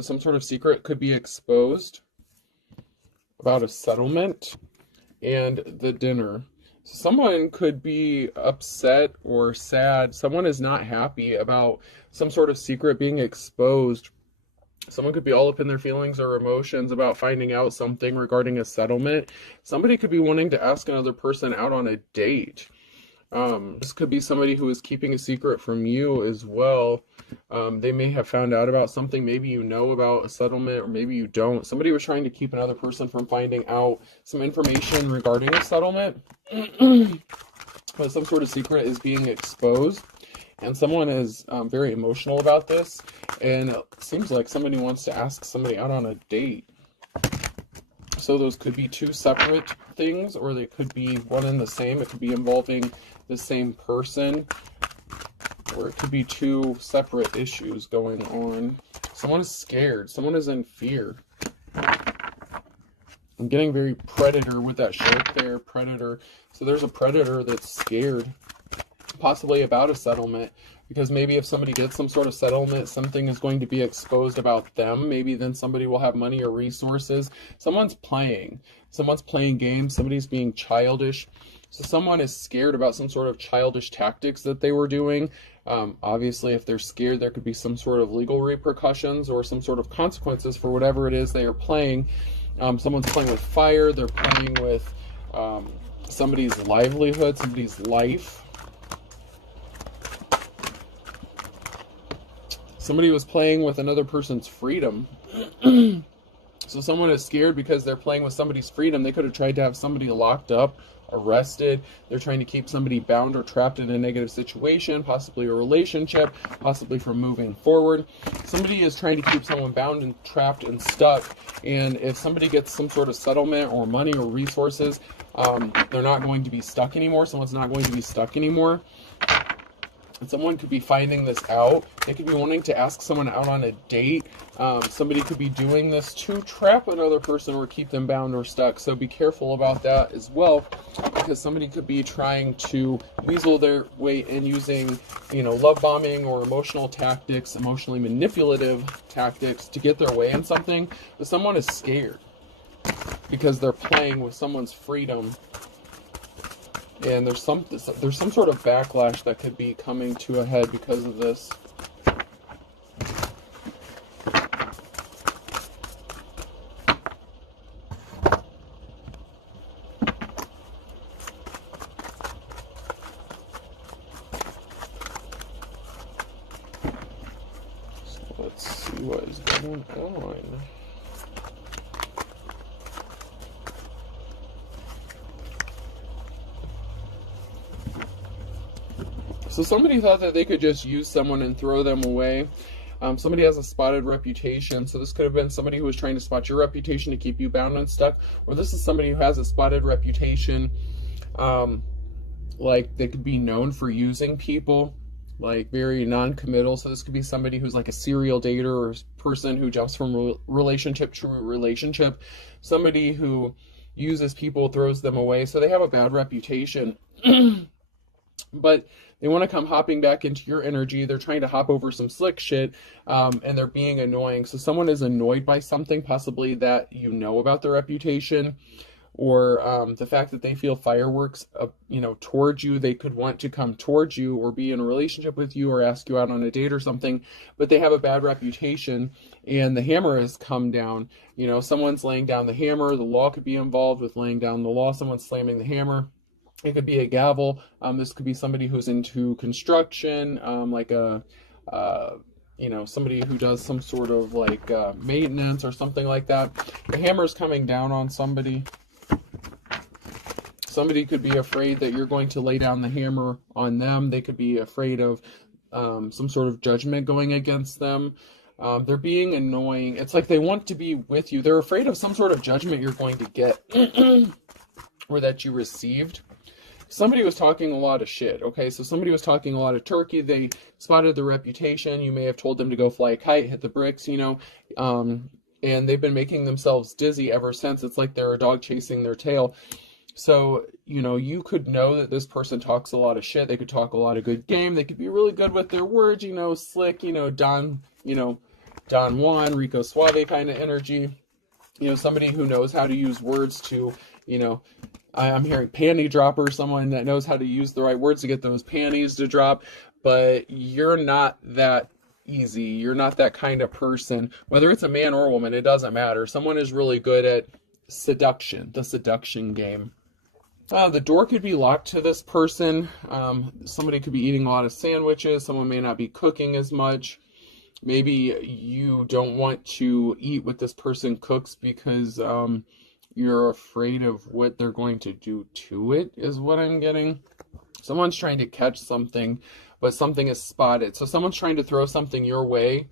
Some sort of secret could be exposed about a settlement and the dinner. Someone could be upset or sad. Someone is not happy about some sort of secret being exposed. Someone could be all up in their feelings or emotions about finding out something regarding a settlement. Somebody could be wanting to ask another person out on a date. This could be somebody who is keeping a secret from you as well. They may have found out about something. Maybe you know about a settlement, or maybe you don't. Somebody was trying to keep another person from finding out some information regarding a settlement. But some sort of secret is being exposed. And someone is very emotional about this. And it seems like somebody wants to ask somebody out on a date. So those could be two separate things, or they could be one and the same. It could be involving the same person, or it could be two separate issues going on. Someone is scared. Someone is in fear. I'm getting very predator with that shark there, predator. So there's a predator that's scared, possibly about a settlement, because maybe if somebody gets some sort of settlement, something is going to be exposed about them. Maybe then somebody will have money or resources. Someone's playing games. Somebody's being childish. So someone is scared about some sort of childish tactics that they were doing. Obviously, if they're scared, there could be some sort of legal repercussions or some sort of consequences for whatever it is they are playing. Someone's playing with fire. They're playing with somebody's livelihood, somebody's life. Somebody was playing with another person's freedom. So someone is scared because they're playing with somebody's freedom. They could have tried to have somebody locked up, arrested. They're trying to keep somebody bound or trapped in a negative situation, possibly a relationship, possibly from moving forward. Somebody is trying to keep someone bound and trapped and stuck. And if somebody gets some sort of settlement or money or resources, they're not going to be stuck anymore. Someone's not going to be stuck anymore. And someone could be finding this out. They could be wanting to ask someone out on a date. Somebody could be doing this to trap another person or keep them bound or stuck. So be careful about that as well, because somebody could be trying to weasel their way in using, love bombing or emotional tactics, emotionally manipulative tactics to get their way in something. But someone is scared because they're playing with someone's freedom. And there's some sort of backlash that could be coming to a head because of this. So let's see what is going on. So somebody thought that they could just use someone and throw them away. Somebody has a spotted reputation. So this could have been somebody who was trying to spot your reputation to keep you bound and stuck. Or this is somebody who has a spotted reputation. Like they could be known for using people, like very non-committal. So this could be somebody who's like a serial dater or person who jumps from relationship to relationship. Somebody who uses people, throws them away. So they have a bad reputation. But they want to come hopping back into your energy. They're trying to hop over some slick shit, and they're being annoying. So someone is annoyed by something, possibly that you know about their reputation, or the fact that they feel fireworks, towards you. They could want to come towards you or be in a relationship with you or ask you out on a date or something, but they have a bad reputation, and the hammer has come down. Someone's laying down the hammer. The law could be involved with laying down the law. Someone's slamming the hammer. It could be a gavel. This could be somebody who's into construction, somebody who does some sort of maintenance or something like that. The hammer's coming down on somebody. Somebody could be afraid that you're going to lay down the hammer on them. They could be afraid of some sort of judgment going against them. They're being annoying. It's like they want to be with you. They're afraid of some sort of judgment you're going to get or that you received. Somebody was talking a lot of shit, okay? So somebody was talking a lot of turkey. They spotted the reputation. You may have told them to go fly a kite, hit the bricks, and they've been making themselves dizzy ever since. It's like they're a dog chasing their tail. So, you could know that this person talks a lot of shit. They could talk a lot of good game. They could be really good with their words, slick, Don, Don Juan, Rico Suave kind of energy. You know, somebody who knows how to use words to, you know, I'm hearing panty dropper, someone that knows how to use the right words to get those panties to drop, but you're not that easy. You're not that kind of person. Whether it's a man or a woman, it doesn't matter. Someone is really good at seduction, the seduction game. The door could be locked to this person. Somebody could be eating a lot of sandwiches. Someone may not be cooking as much. Maybe you don't want to eat what this person cooks because you're afraid of what they're going to do to it, is what I'm getting. Someone's trying to catch something, but something is spotted. So someone's trying to throw something your way.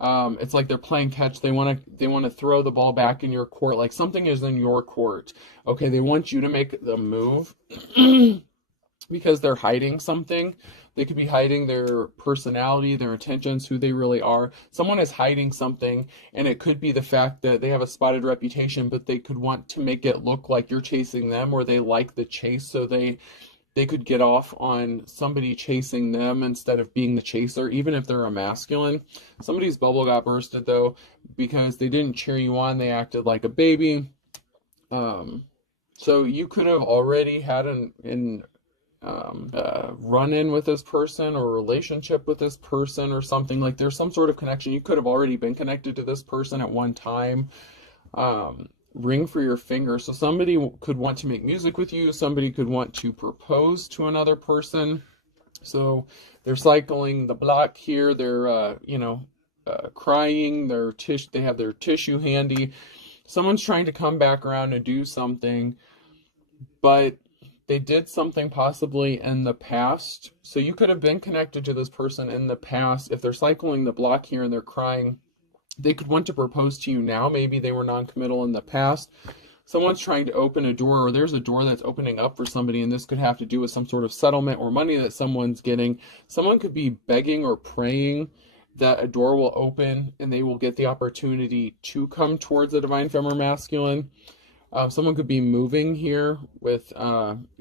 It's like they're playing catch. They want to throw the ball back in your court. Like something is in your court. Okay, they want you to make the move because they're hiding something. They could be hiding their personality, their intentions, who they really are. Someone is hiding something, and it could be the fact that they have a spotted reputation, but they could want to make it look like you're chasing them, or they like the chase, so they could get off on somebody chasing them instead of being the chaser, even if they're a masculine. Somebody's bubble got bursted, though, because they didn't cheer you on. They acted like a baby. So you could have already had run-in with this person, or a relationship with this person, or something. Like there's some sort of connection. You could have already been connected to this person at one time. Ring for your finger. So somebody could want to make music with you. Somebody could want to propose to another person. So they're cycling the block here. They're crying. They have their tissue handy. Someone's trying to come back around and do something, but they did something possibly in the past. So you could have been connected to this person in the past. If they're cycling the block here and they're crying, they could want to propose to you now. Maybe they were non-committal in the past. Someone's trying to open a door, or there's a door that's opening up for somebody, and this could have to do with some sort of settlement or money that someone's getting. Someone could be begging or praying that a door will open and they will get the opportunity to come towards a divine feminine masculine. Someone could be moving here with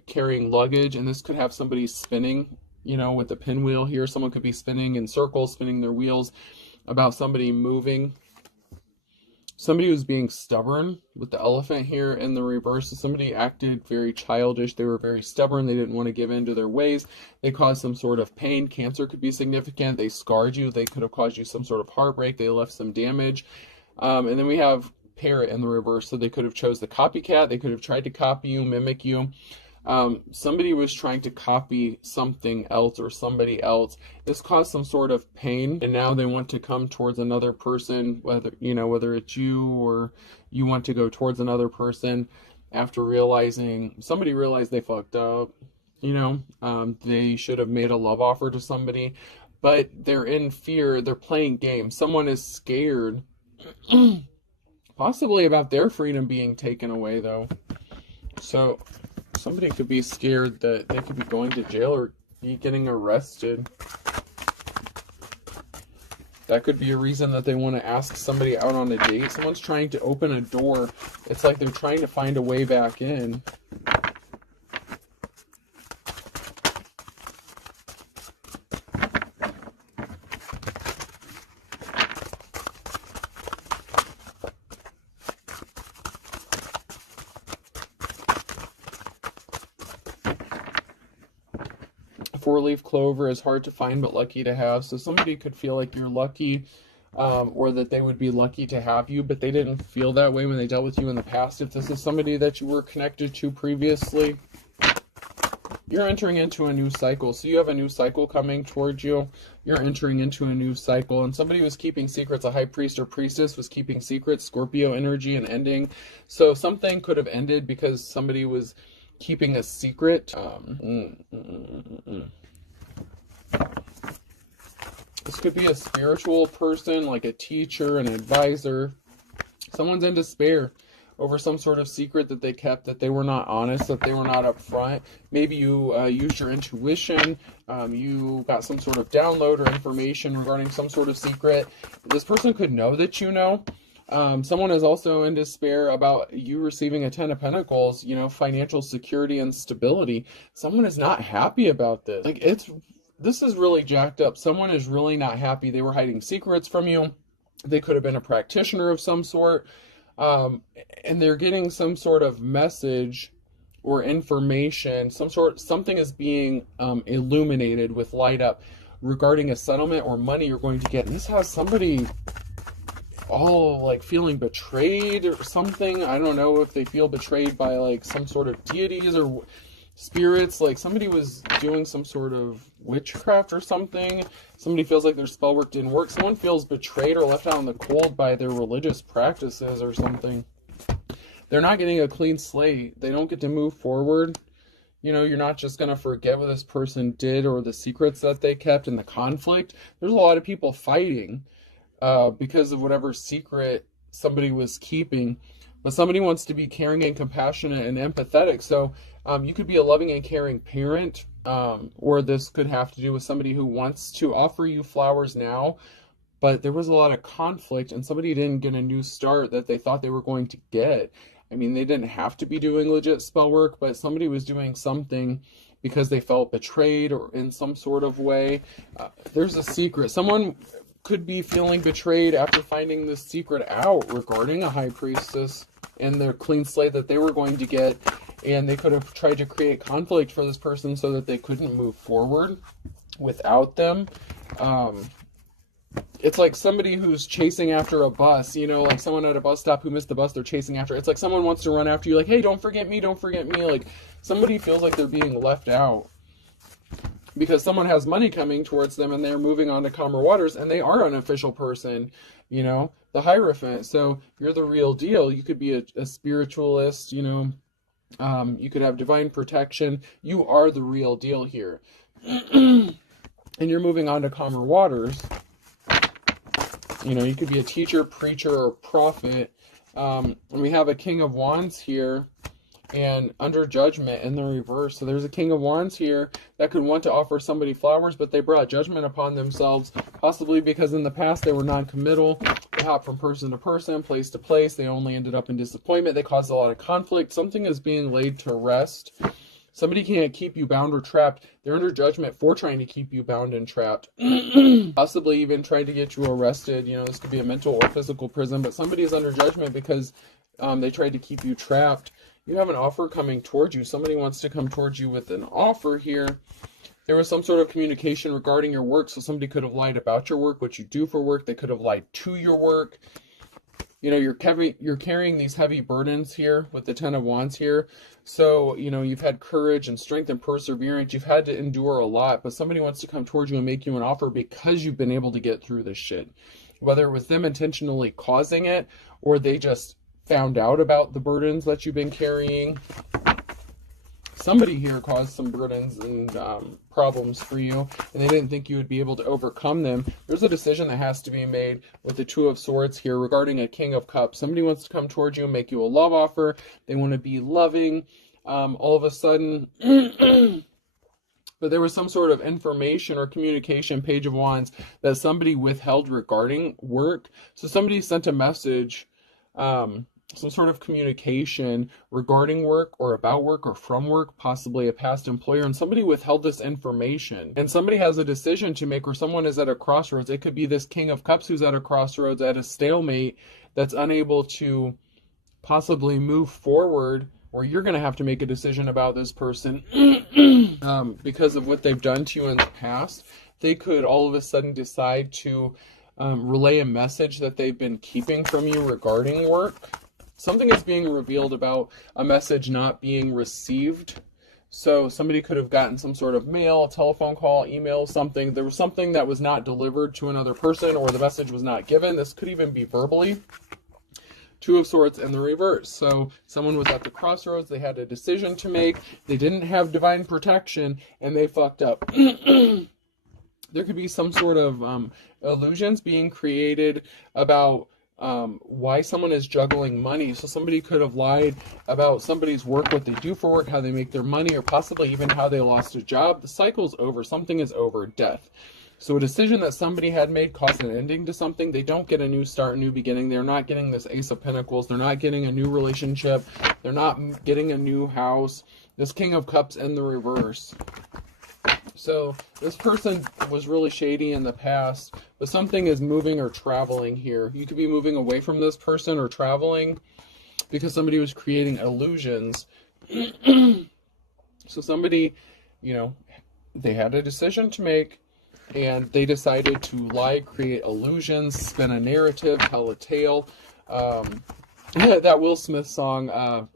carrying luggage, and this could have somebody spinning, with the pinwheel here. Someone could be spinning in circles, spinning their wheels about somebody moving. Somebody was being stubborn with the elephant here in the reverse. So somebody acted very childish. They were very stubborn. They didn't want to give in to their ways. They caused some sort of pain. Cancer could be significant. They scarred you. They could have caused you some sort of heartbreak. They left some damage. And then we have parrot in the reverse. So they could have chose the copycat. They could have tried to copy you, mimic you. Somebody was trying to copy something else or somebody else. This caused some sort of pain, and now they want to come towards another person, whether it's you or you want to go towards another person after somebody realized they fucked up. They should have made a love offer to somebody, but they're in fear. They're playing games. Someone is scared, possibly about their freedom being taken away, though. So somebody could be scared that they could be going to jail or be getting arrested. That could be a reason that they want to ask somebody out on a date. Someone's trying to open a door. It's like they're trying to find a way back in. Four-leaf clover is hard to find but lucky to have. So somebody could feel like you're lucky, or that they would be lucky to have you, but they didn't feel that way when they dealt with you in the past. If this is somebody that you were connected to previously, you're entering into a new cycle. So you have a new cycle coming towards you. You're entering into a new cycle, and somebody was keeping secrets. A high priest or priestess was keeping secrets. Scorpio energy and ending. So something could have ended because somebody was keeping a secret. This could be a spiritual person, like a teacher, an advisor. Someone's in despair over some sort of secret that they kept, that they were not honest, that they were not upfront. Maybe you used your intuition. You got some sort of download or information regarding some sort of secret. This person could know that you know. Someone is also in despair about you receiving a 10 of Pentacles, financial security and stability. Someone is not happy about this. This is really jacked up. Someone is really not happy. They were hiding secrets from you. They could have been a practitioner of some sort, and they're getting some sort of message or information, something is being illuminated with light up regarding a settlement or money you're going to get. And this has somebody all like feeling betrayed or something. I don't know if they feel betrayed by like some sort of deities or spirits, like somebody was doing some sort of witchcraft or something. Somebody feels like their spell work didn't work. Someone feels betrayed or left out in the cold by their religious practices or something. They're not getting a clean slate. They don't get to move forward. You know, you're not just going to forget what this person did or the secrets that they kept and the conflict. There's a lot of people fighting because of whatever secret somebody was keeping. But somebody wants to be caring and compassionate and empathetic. So you could be a loving and caring parent, or this could have to do with somebody who wants to offer you flowers now, but there was a lot of conflict and somebody didn't get a new start that they thought they were going to get. I mean, they didn't have to be doing legit spell work, but somebody was doing something because they felt betrayed or in some sort of way. There's a secret. Someone could be feeling betrayed after finding this secret out regarding a high priestess and their clean slate that they were going to get. And they could have tried to create conflict for this person so that they couldn't move forward without them. It's like somebody who's chasing after a bus, you know, like someone at a bus stop who missed the bus they're chasing after. It's like someone wants to run after you, like, hey, don't forget me, don't forget me. Like somebody feels like they're being left out because someone has money coming towards them and they're moving on to calmer waters and they are an official person, you know, the Hierophant. So you're the real deal. You could be a spiritualist, you know, you could have divine protection. You are the real deal here. And you're moving on to calmer waters. You know, you could be a teacher, preacher, or prophet. And we have a King of Wands here and under judgment in the reverse. So there's a King of Wands here that could want to offer somebody flowers, but they brought judgment upon themselves, possibly because in the past they were non-committal. They hopped from person to person, place to place. They only ended up in disappointment. They caused a lot of conflict. Something is being laid to rest. Somebody can't keep you bound or trapped. They're under judgment for trying to keep you bound and trapped. Possibly even trying to get you arrested. You know, this could be a mental or physical prison, but somebody is under judgment because they tried to keep you trapped. You have an offer coming towards you. Somebody wants to come towards you with an offer here. There was some sort of communication regarding your work, so somebody could have lied about your work, what you do for work. They could have lied to your work. You know, you're carrying these heavy burdens here with the Ten of Wands here. So, you know, you've had courage and strength and perseverance. You've had to endure a lot, but somebody wants to come towards you and make you an offer because you've been able to get through this shit. Whether it was them intentionally causing it or they just found out about the burdens that you've been carrying. Somebody here caused some burdens and problems for you, and they didn't think you would be able to overcome them. There's a decision that has to be made with the Two of Swords here regarding a King of Cups. Somebody wants to come towards you and make you a love offer. They want to be loving. All of a sudden, but there was some sort of information or communication, Page of Wands, that somebody withheld regarding work. So somebody sent a message, some sort of communication regarding work or about work or from work, possibly a past employer, and somebody withheld this information. And somebody has a decision to make, or someone is at a crossroads. It could be this King of Cups who's at a crossroads, at a stalemate, that's unable to possibly move forward, or you're going to have to make a decision about this person because of what they've done to you in the past. They could all of a sudden decide to relay a message that they've been keeping from you regarding work. Something is being revealed about a message not being received. So somebody could have gotten some sort of mail, a telephone call, email, something. There was something that was not delivered to another person, or the message was not given. This could even be verbally. Two of Swords in the reverse. So someone was at the crossroads. They had a decision to make. They didn't have divine protection, and they fucked up. There could be some sort of illusions being created about why someone is juggling money. So somebody could have lied about somebody's work, what they do for work, how they make their money, or possibly even how they lost a job. The cycle's over. Something is over. Death. So a decision that somebody had made caused an ending to something. They don't get a new start, a new beginning. They're not getting this Ace of Pentacles. They're not getting a new relationship. They're not getting a new house. This King of Cups in the reverse. So this person was really shady in the past, but something is moving or traveling here. You could be moving away from this person or traveling because somebody was creating illusions. So somebody, you know, they had a decision to make, and they decided to lie, create illusions, spin a narrative, tell a tale. That Will Smith song,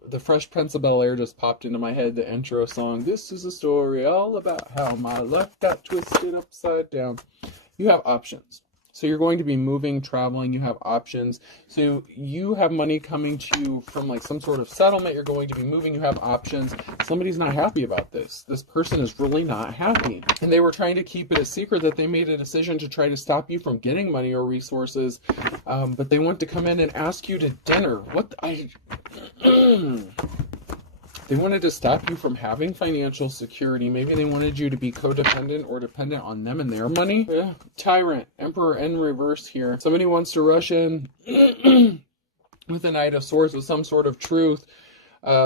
The Fresh Prince of Bel-Air, just popped into my head, the intro song. This is a story all about how my life got twisted upside down. You have options. So you're going to be moving, traveling, you have options. So you have money coming to you from like some sort of settlement, you're going to be moving, you have options. Somebody's not happy about this. This person is really not happy. And they were trying to keep it a secret that they made a decision to try to stop you from getting money or resources. But they want to come in and ask you to dinner. They wanted to stop you from having financial security. Maybe they wanted you to be codependent or dependent on them and their money. Yeah. Tyrant, Emperor in reverse here. Somebody wants to rush in with the Knight of Swords with some sort of truth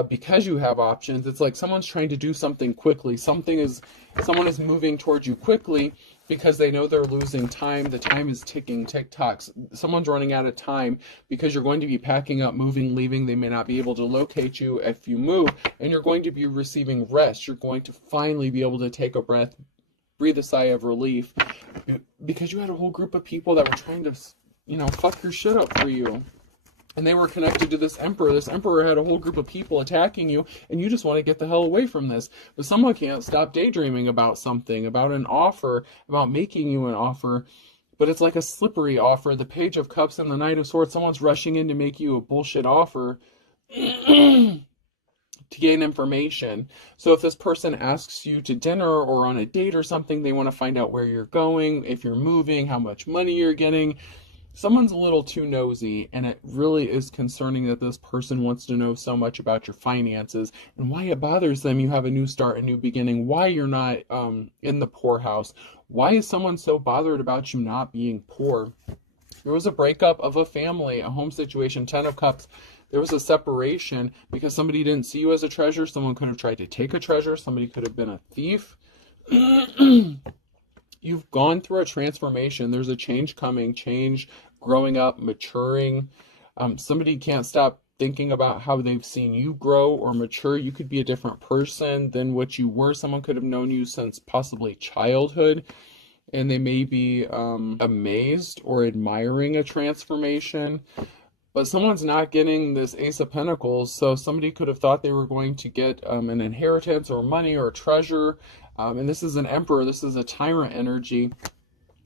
because you have options. It's like someone's trying to do something quickly. Someone is moving towards you quickly because they know they're losing time. The time is ticking, tick-tocks. Someone's running out of time because you're going to be packing up, moving, leaving. They may not be able to locate you if you move, and you're going to be receiving rest. You're going to finally be able to take a breath, breathe a sigh of relief, because you had a whole group of people that were trying to, fuck your shit up for you. And they were connected to this emperor. This emperor had a whole group of people attacking you, and you just want to get the hell away from this. But someone can't stop daydreaming about something, about an offer, about making you an offer. But it's like a slippery offer. The Page of Cups and the Knight of Swords. Someone's rushing in to make you a bullshit offer to gain information. So if this person asks you to dinner or on a date or something, they want to find out where you're going, if you're moving, how much money you're getting. Someone's a little too nosy, and it really is concerning that this person wants to know so much about your finances and why it bothers them. You have a new start, a new beginning, why you're not in the poorhouse. Why is someone so bothered about you not being poor? There was a breakup of a family, a home situation, 10 of Cups. There was a separation because somebody didn't see you as a treasure. Someone could have tried to take a treasure. Somebody could have been a thief. You've gone through a transformation. There's a change coming, growing up, maturing. Somebody can't stop thinking about how they've seen you grow or mature. You could be a different person than what you were. Someone could have known you since possibly childhood, and they may be amazed or admiring a transformation. But someone's not getting this Ace of Pentacles, so somebody could have thought they were going to get an inheritance or money or treasure. And this is an Emperor, this is a tyrant energy.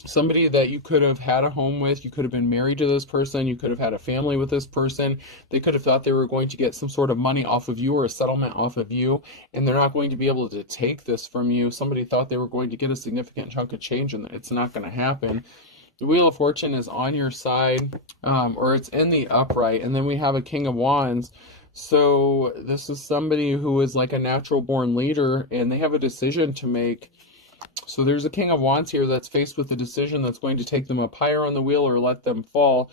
Somebody that you could have had a home with, you could have been married to this person, you could have had a family with this person. They could have thought they were going to get some sort of money off of you or a settlement off of you, and they're not going to be able to take this from you. Somebody thought they were going to get a significant chunk of change, and it's not going to happen. The Wheel of Fortune is on your side, or it's in the upright, and then we have a King of Wands. So this is somebody who is like a natural born leader, and they have a decision to make. So there's a King of Wands here that's faced with a decision that's going to take them up higher on the wheel or let them fall.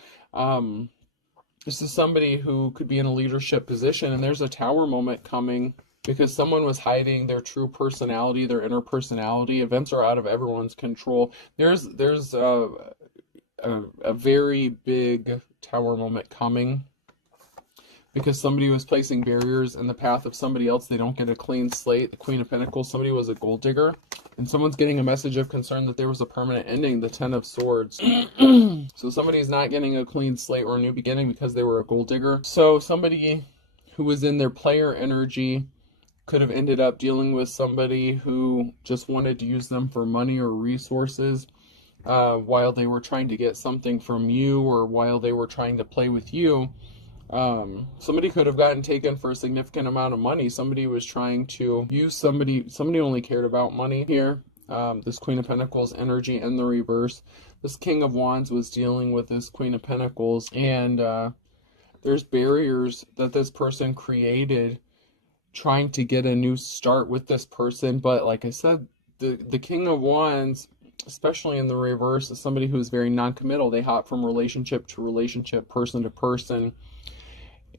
This is somebody who could be in a leadership position, and there's a Tower moment coming because someone was hiding their true personality, their inner personality. Events are out of everyone's control. There's a very big Tower moment coming because somebody was placing barriers in the path of somebody else. They don't get a clean slate. The Queen of Pentacles, somebody was a gold digger, and someone's getting a message of concern that there was a permanent ending, the Ten of Swords. So somebody's not getting a clean slate or a new beginning because they were a gold digger. So somebody who was in their player energy could have ended up dealing with somebody who just wanted to use them for money or resources while they were trying to get something from you, or while they were trying to play with you. Somebody could have gotten taken for a significant amount of money. Somebody was trying to use somebody only cared about money here. This Queen of Pentacles energy in the reverse. This King of Wands was dealing with this Queen of Pentacles, and there's barriers that this person created trying to get a new start with this person. But like I said, the King of Wands, especially in the reverse, is somebody who's very non-committal. They hop from relationship to relationship, person to person.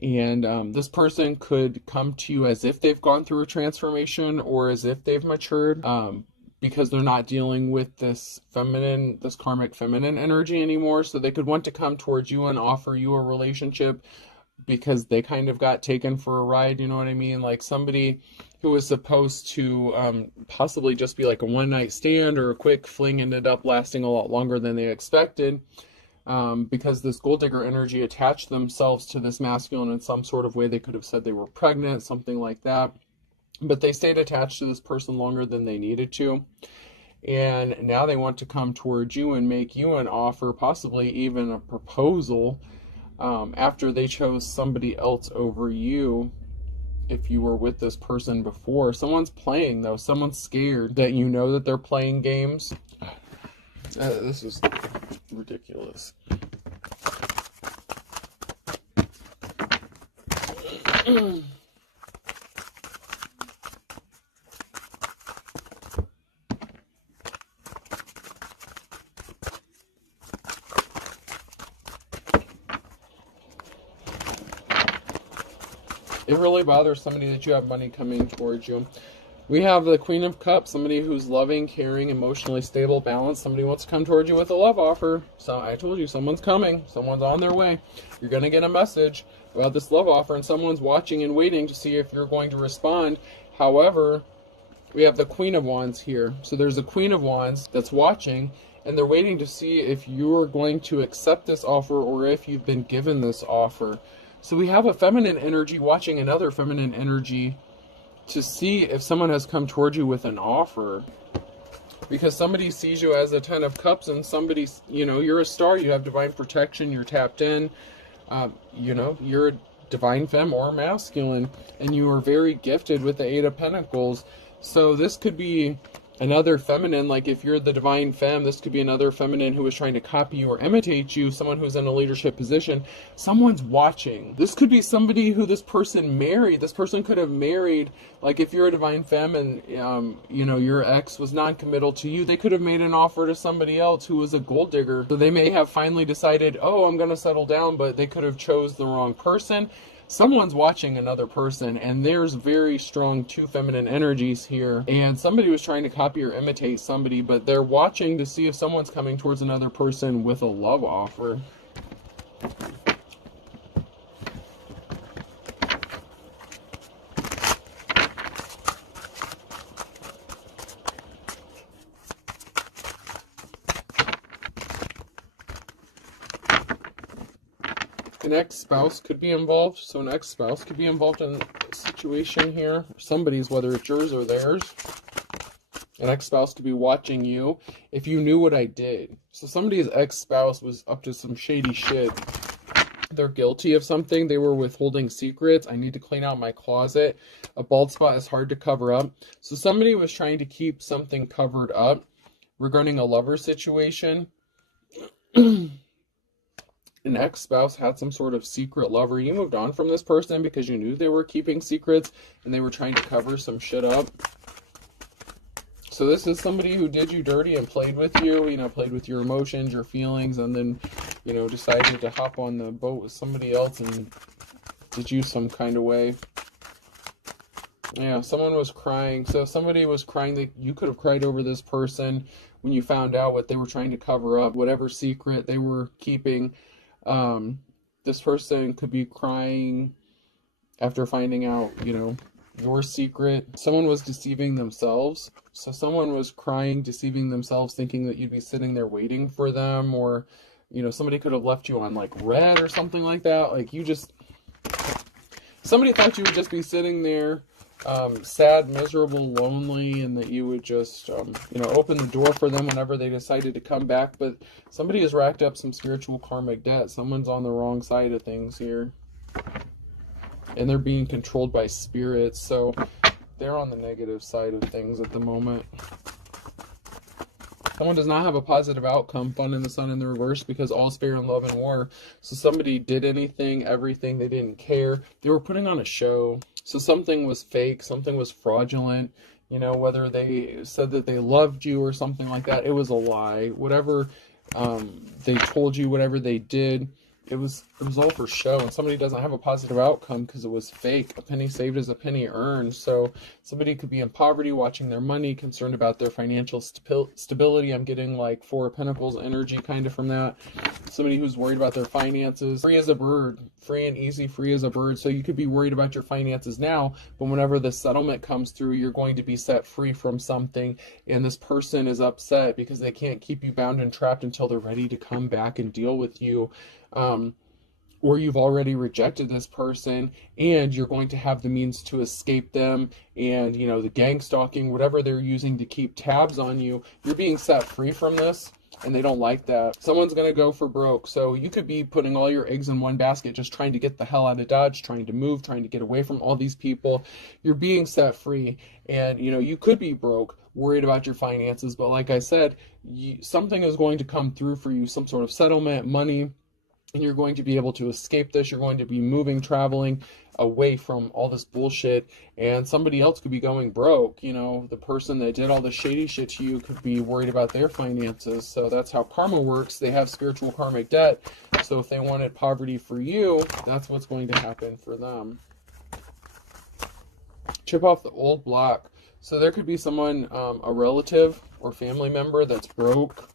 And this person could come to you as if they've gone through a transformation or as if they've matured. because they're not dealing with this karmic feminine energy anymore. So they could want to come towards you and offer you a relationship because they kind of got taken for a ride, you know what I mean? Like somebody who was supposed to possibly just be like a one-night stand or a quick fling ended up lasting a lot longer than they expected, because this gold digger energy attached themselves to this masculine in some sort of way. They could have said they were pregnant, something like that, but they stayed attached to this person longer than they needed to. And now they want to come towards you and make you an offer, possibly even a proposal, after they chose somebody else over you. If you were with this person before, someone's playing though. Someone's scared that you know that they're playing games. This is ridiculous. It really bothers somebody that you have money coming towards you. We have the Queen of Cups, somebody who's loving, caring, emotionally stable, balanced. Somebody wants to come towards you with a love offer. So I told you, someone's coming. Someone's on their way. You're going to get a message about this love offer, and someone's watching and waiting to see if you're going to respond. However, we have the Queen of Wands here. So there's a Queen of Wands that's watching, and they're waiting to see if you're going to accept this offer or if you've been given this offer. So we have a feminine energy watching another feminine energy to see if someone has come towards you with an offer. Because somebody sees you as a 10 of Cups, and somebody, you know, you're a star, you have divine protection, you're tapped in, you know, you're a divine femme or masculine, and you are very gifted with the 8 of Pentacles. So this could be another feminine, like if you're the divine femme, this could be another feminine who is trying to copy you or imitate you, someone who's in a leadership position. Someone's watching. This could be somebody who this person married. This person could have married, like if you're a divine femme and, you know, your ex was non-committal to you, they could have made an offer to somebody else who was a gold digger. So they may have finally decided, oh, I'm going to settle down, but they could have chose the wrong person. Someone's watching another person, and there's very strong 2 feminine energies here, and somebody was trying to copy or imitate somebody, but they're watching to see if someone's coming towards another person with a love offer. An ex-spouse could be involved. So an ex-spouse could be involved in a situation here. Somebody's, whether it's yours or theirs. An ex-spouse could be watching you. If you knew what I did. So somebody's ex-spouse was up to some shady shit. They're guilty of something. They were withholding secrets. I need to clean out my closet. A bald spot is hard to cover up. So somebody was trying to keep something covered up regarding a lover situation. An ex-spouse had some sort of secret lover. You moved on from this person because you knew they were keeping secrets and they were trying to cover some shit up. So this is somebody who did you dirty and played with you, you know, played with your emotions, your feelings, and then, you know, decided to hop on the boat with somebody else and did you some kind of way. Yeah, someone was crying. So somebody was crying that you could have cried over this person when you found out what they were trying to cover up, whatever secret they were keeping. This person could be crying after finding out, you know, your secret. Someone was deceiving themselves. So someone was crying, deceiving themselves, thinking that you'd be sitting there waiting for them, or, you know, somebody could have left you on like red or something like that. Like somebody thought you would just be sitting there, sad, miserable, lonely, and that you would just, you know, open the door for them whenever they decided to come back. But somebody has racked up some spiritual karmic debt. Someone's on the wrong side of things here. And they're being controlled by spirits. So they're on the negative side of things at the moment. Someone does not have a positive outcome. Fun in the Sun in the reverse, because all's fair in love and war. So somebody did anything, everything. They didn't care. They were putting on a show. So something was fake, something was fraudulent, you know, whether they said that they loved you or something like that, it was a lie. Whatever they told you, whatever they did, it was all for show, and somebody doesn't have a positive outcome because it was fake. A penny saved is a penny earned. So somebody could be in poverty, watching their money, concerned about their financial stability. I'm getting like Four of Pentacles energy kind of from that. Somebody who's worried about their finances. Free as a bird, free and easy, free as a bird. So you could be worried about your finances now, but whenever the settlement comes through, you're going to be set free from something, and this person is upset because they can't keep you bound and trapped until they're ready to come back and deal with you. Or you've already rejected this person and you're going to have the means to escape them, and you know, the gang stalking, whatever they're using to keep tabs on you, you're being set free from this, and they don't like that. Someone's going to go for broke. So you could be putting all your eggs in one basket, just trying to get the hell out of Dodge, trying to move, trying to get away from all these people. You're being set free, and you know, you could be broke, worried about your finances, but like I said, something is going to come through for you, some sort of settlement, money, and you're going to be able to escape this. You're going to be moving, traveling away from all this bullshit, and somebody else could be going broke. You know, the person that did all the shady shit to you could be worried about their finances. So that's how karma works. They have spiritual karmic debt. So if they wanted poverty for you, that's what's going to happen for them. Chip off the old block. So there could be someone, a relative or family member that's broke,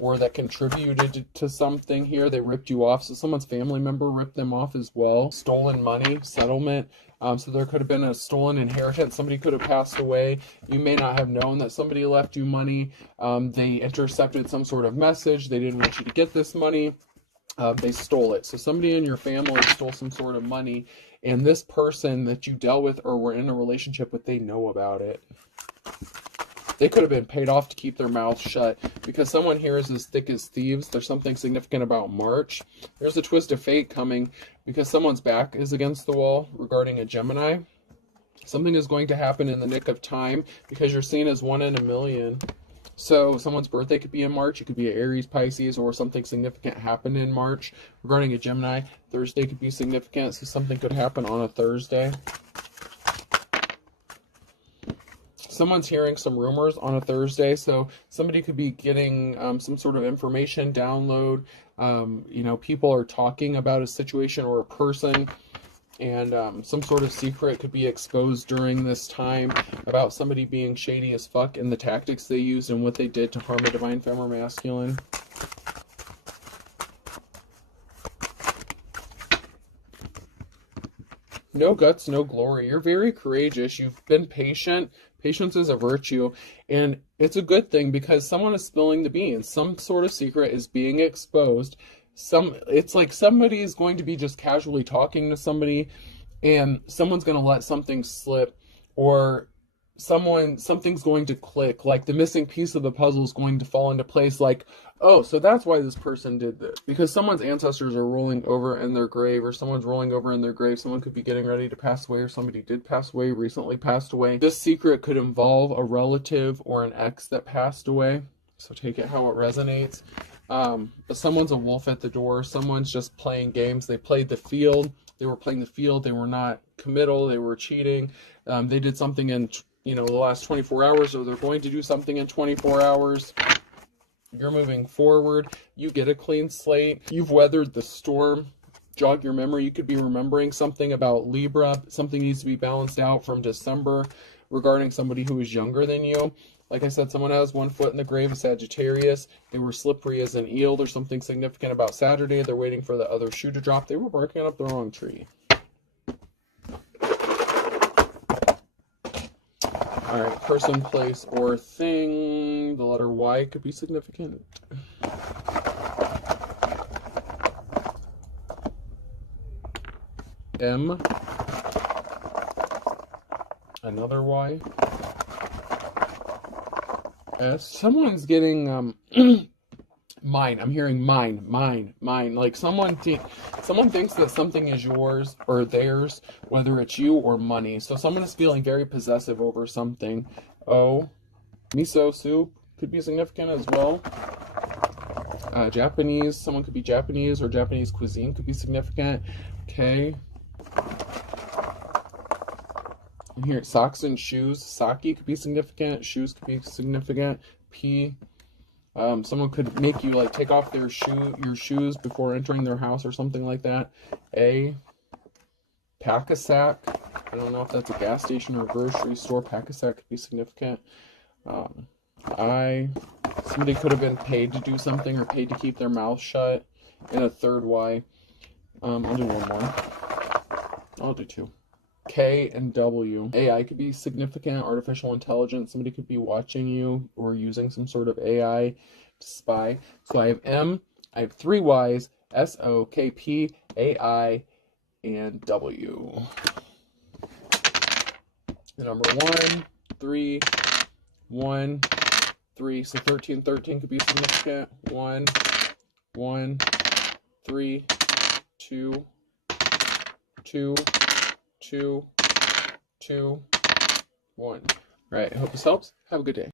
or that contributed to something here. They ripped you off. So someone's family member ripped them off as well. Stolen money, settlement. So there could have been a stolen inheritance. Somebody could have passed away. You may not have known that somebody left you money. They intercepted some sort of message. They didn't want you to get this money. They stole it. So somebody in your family stole some sort of money, and this person that you dealt with or were in a relationship with, they know about it. They could have been paid off to keep their mouth shut, because someone here is as thick as thieves. There's something significant about March. There's a twist of fate coming because someone's back is against the wall regarding a Gemini. Something is going to happen in the nick of time because you're seen as 1 in a million. So someone's birthday could be in March. It could be an Aries, Pisces, or something significant happened in March regarding a Gemini. Thursday could be significant, so something could happen on a Thursday. Someone's hearing some rumors on a Thursday, so somebody could be getting some sort of information, download. You know, people are talking about a situation or a person, and some sort of secret could be exposed during this time about somebody being shady as fuck in the tactics they used and what they did to harm a divine femme or masculine. No guts, no glory. You're very courageous. You've been patient. Patience is a virtue, and it's a good thing because someone is spilling the beans. Some sort of secret is being exposed. It's like somebody is going to be just casually talking to somebody, and someone's going to let something slip, or something's going to click, like the missing piece of the puzzle is going to fall into place, like, oh, so that's why this person did this, because someone's ancestors are rolling over in their grave, or someone's rolling over in their grave. Someone could be getting ready to pass away, or somebody did pass away, recently passed away. This secret could involve a relative or an ex that passed away, so take it how it resonates. But someone's a wolf at the door. Someone's just playing games. They played the field. They were playing the field. They were not committal. They were cheating. They did something in the last 24 hours, or they're going to do something in 24 hours. You're moving forward. You get a clean slate. You've weathered the storm. Jog your memory. You could be remembering something about Libra. Something needs to be balanced out from December regarding somebody who is younger than you. Like I said, someone has 1 foot in the grave of Sagittarius. They were slippery as an eel. There's something significant about Saturday. They're waiting for the other shoe to drop. They were barking up the wrong tree. All right, person, place, or thing. The letter Y could be significant. M. Another Y. S. Someone's getting mine. I'm hearing mine. Like someone thinks that something is yours or theirs, whether it's you or money. So someone is feeling very possessive over something. O. Miso soup could be significant as well. Japanese. Someone could be Japanese, or Japanese cuisine could be significant. K. And here, socks and shoes. Sake could be significant. Shoes could be significant. P. Someone could make you like take off your shoes before entering their house or something like that. A, pack a sack. I don't know if that's a gas station or a grocery store. Pack a sack could be significant. Somebody could have been paid to do something or paid to keep their mouth shut. And a third Y. I'll do one more. I'll do two. K and W. AI could be significant, artificial intelligence. Somebody could be watching you or using some sort of AI to spy. So I have M, I have three Y's, S, O, K, P, A, I, and W. The number 1, 3, 1, 3. So 13, 13 could be significant. 1, 1, 3, 2, 2, 2, 2, 1. All right, I hope this helps. Have a good day.